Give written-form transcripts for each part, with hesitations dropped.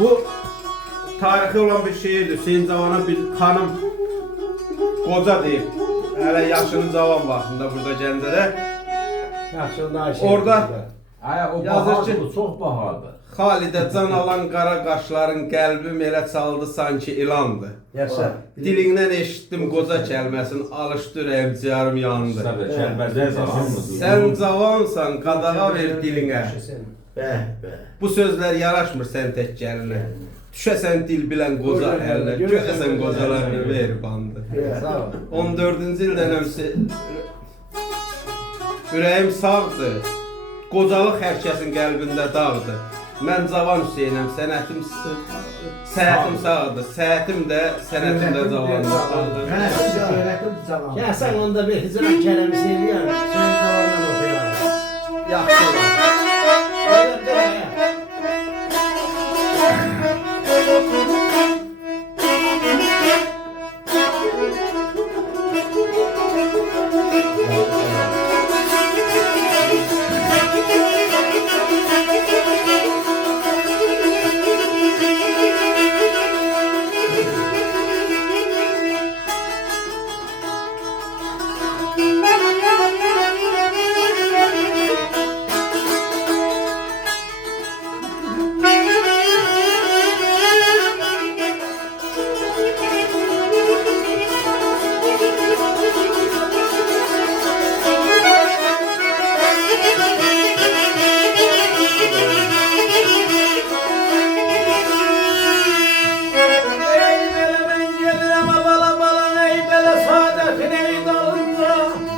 Bu tarihi olan bir şeydir. Hüseyin Cavan'a bir hanım koca deyip hele yaşının cavan vaxtında burada Gəncədə orada O yazır bahardır, ki, o çox bahardır. Xalidə can alan qara qaşların qəlbim elə çaldı sanki ilandı. Yaşa. Dilindən eşitdim qoca kəlməsini, alışdı ürəyim, ciyarım yandı. Səbə, Kəlbəzər zamanımız. Sən cavansan, qadağa ver dilinə. Bəh, bəh. Bu sözlər yaraşmır sən tək gəlinə. Düşəsən dil bilən qoca əlinə, görəsən qocalarını ver bandı. Sağ ol. 14-cü ildən ürəyim sağdır. Qocalıq hər kəsin qəlbində dağdır. Mən cavan Hüseynəm, sənətim səhətim sağdır. Səhətim də sənətim də cavandır. Ya sen onda bir hicrat keremi söylüyor. Sen zamandan okuyalım. Yaxşı olar.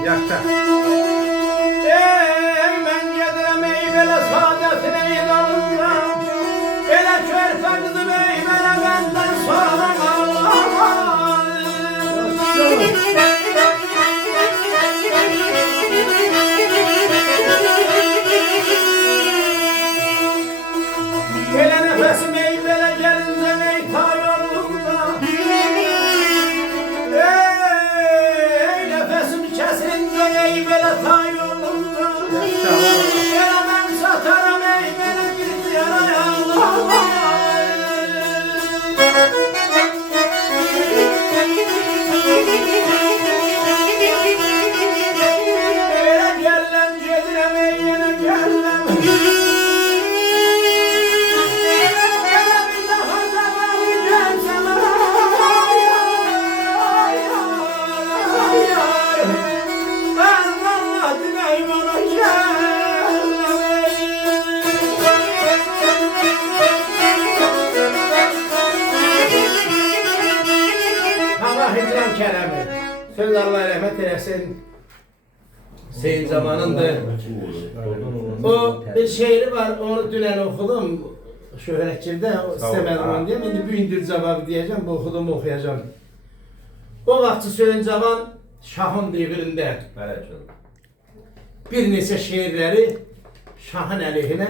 Yaşa. Ben gedirem ey böyle saadetine inanınca. Ele körpe kızım ey bana benden sonra ele nefesim ey böyle gelince ey ta yolunda. Ey nefesim kesince ey böyle ta yolunda. Ele ben satarım ey böyle bir yaraya. Ele gellem gedirem ey yine gellem. Ele bir daha zamanlayacağım sana. Ben vallahi dineyim ona Allah hicran keremi. Söz Allah rahmet eylesin. Senin zamanındır. O bir şiiri var, onu dünen okudum. Şöhretçil'de, istemedim onu diyeyim. Şimdi büyündür cevabı diyeceğim, bu okudum okuyacağım. O vakti Söyün Cavan, Şahın devrinde bir neçə şiirləri Şahın əleyhinə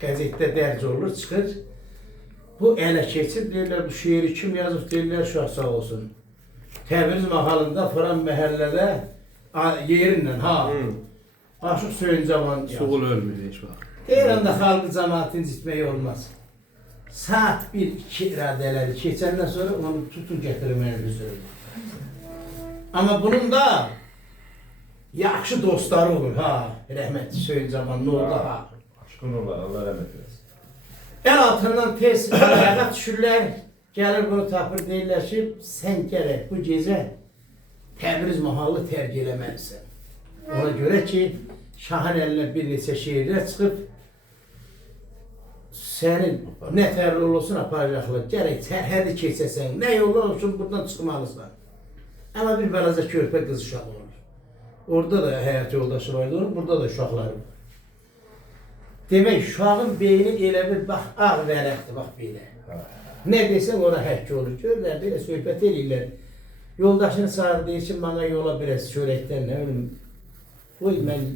qəzetdə dərc olur, çıxır. Bu ələ keçir, deyirlər, bu şiiri kim yazıb, deyirlər, Şah sağ olsun. Təbriz mahalında, Fıran məhəllədə, yerinlə, ha. Aşıq Söyün Cavan yazır. Suğul ölmür heç vaxt. Deyirəm də xalqı cəmaatın citməyi olmaz. Saat 1-2 iradələri keçəndən sonra onu tutun gətirməyə üzrə. Amma bunun da yaxşı dostları olur, ha. Rəhmətli Söyün Cavan, ne oldu, ha. Aşkın olar, Allah rəhmət eləsin. El altından tez ayağa düşürlər, gəlir bunu tapır, deyirlər ki, sən gərək bu gecə Təbriz mahallı tərk eləməlisən. Ona görə ki, Şahın əlinə bir neçə şeirlər çıxıb, sənin nə tərli olursun aparacaqlar, gərək sərhədi keçəsən, nə yollar olsun buradan çıxmalısan. Amma bir balaca körpə qız uşağı olur. Orada da həyat yoldaşı vardı, onun burada da uşaqları var. Demək, uşağın beyni elə bir, bax, ağ vərəqdir, bax belə. Nə desən ora həkk olur, görürlər, belə söhbət edirlər. Yoldaşını çağırır, deyir ki, bana yola biraz çörəkdən, nə bilim, qoy, mən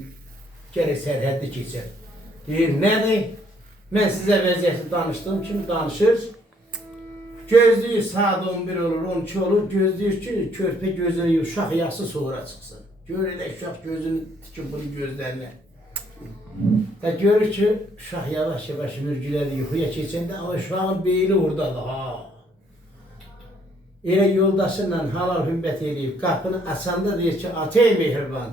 gərək sərhəddi keçər. Deyir, nədir? Mən sizə vəziyyəti danışdığım kimi danışır. Gözləyir, saat 11 olur, 12 olur, gözləyir ki, körpə gözünü uşaq yası sonra çıxsın. Gör elə uşaq gözünü tikin bunun gözlərinə. Da görür ki uşaq yavaş-yavaş mürgülədi yuxuya keçəndə ama uşağın beyni oradadır ha. Elə yoldaşınla halal hümbət eləyib qapını açanda deyir ki, Atey mehriban.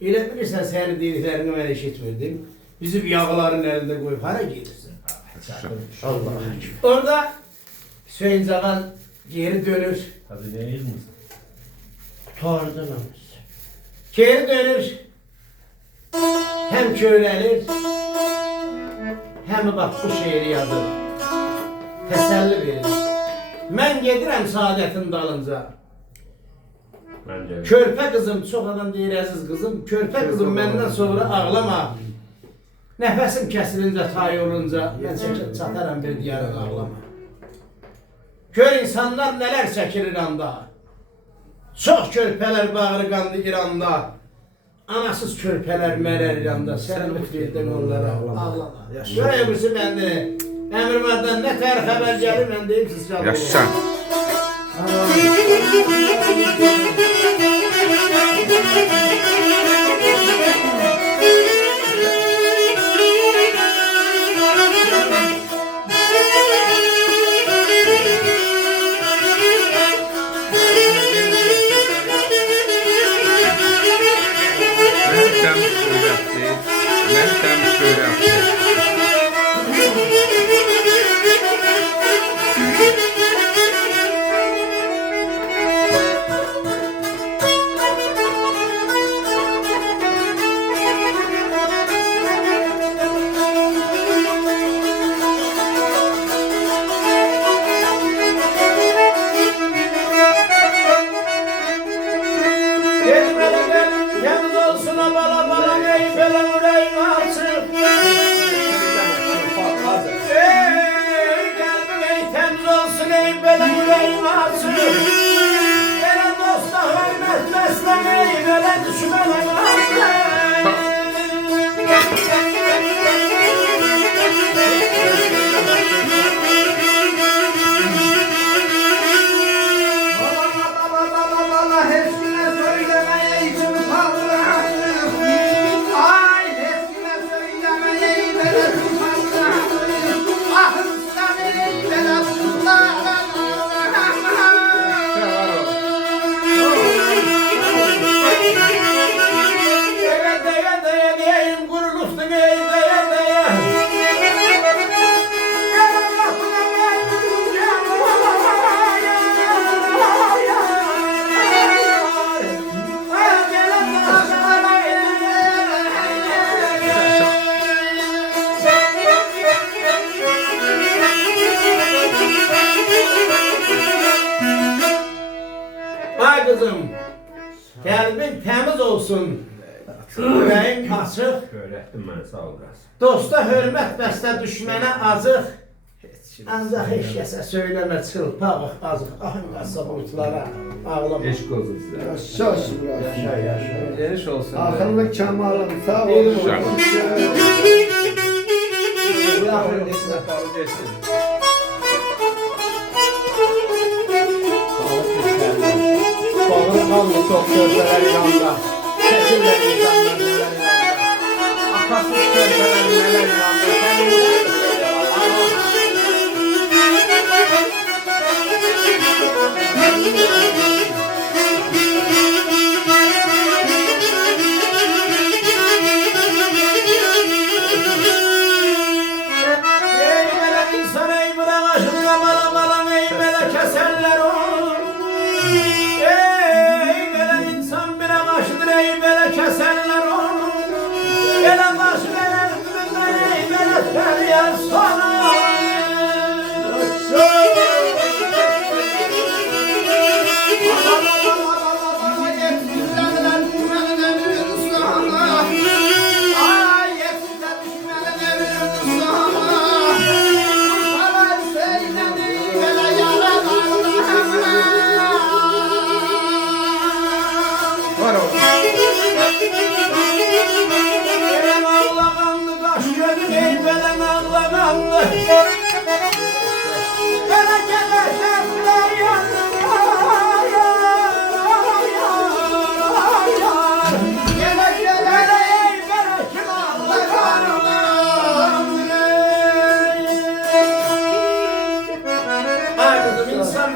Elə bilirsən səni dediklərini mən eşitmirdim. Bizim yağların əlində qoyub hara gedirsən? Allah. Orada Hüseyin Cavan geri dönür. Hadi ne misin? Tutardı namaz. Geri dönür. Hem köylənir, hem bak bu şeiri yazır. Təsəlli verir. Mən gedirəm saadətin dalınca. Bence. Körpə qızım, çox adam deyir əziz qızım, körpə qızım məndən sonra ağlama. Nəfəsim kəsilincə, tay olunca, mən çataram bir diyarın ağlama. Gör insanlar nələr çəkir İranda. Çox körpələr bağrı qandı İranda. Anasız körpələr mələr İranda. Sən ümid verdin onlara, ağlama. Görək birisi bəndi. Əmirmaddan nə tər xəbər gəlir, mən deyim siz çalın. Yaşa. Ay kızım, kalbin temiz olsun, yüreğin açıq, Öğrettin bana sağ ol biraz. dosta hörmət bəslə düşmənə acıq, ancaq heç kəsə söyləmə çılpaq, azıq, ahın qasab uyutlara, ağlama. Eşk olsun size. Yaşa Şıbrah. Geniş olsun. Akıllı kemalım sağ ol. Ahırın içine kalı geçsin. Bağlı kaldı çok körpeler yanında, çekirler insanlar neler yanında, akasız körpeler neler yanında, kendine keserler onu, ele baş verir, ele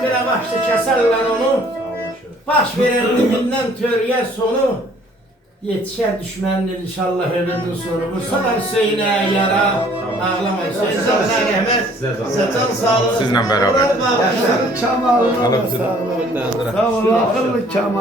belə başda kəsərlər onu. Sağlaşır. Baş verər dibindən törüyə sonu. Yetişər düşmənin inşallah ömrünün sonu. Vursalar Hüseynə yara. Ağlama Hüseyin. Canına rəhmət. Sizə can sağlığı. Sizlə bərabər. Yaşarı Kamal'ın sağ ol. Sağ ol, akıllı Kamal.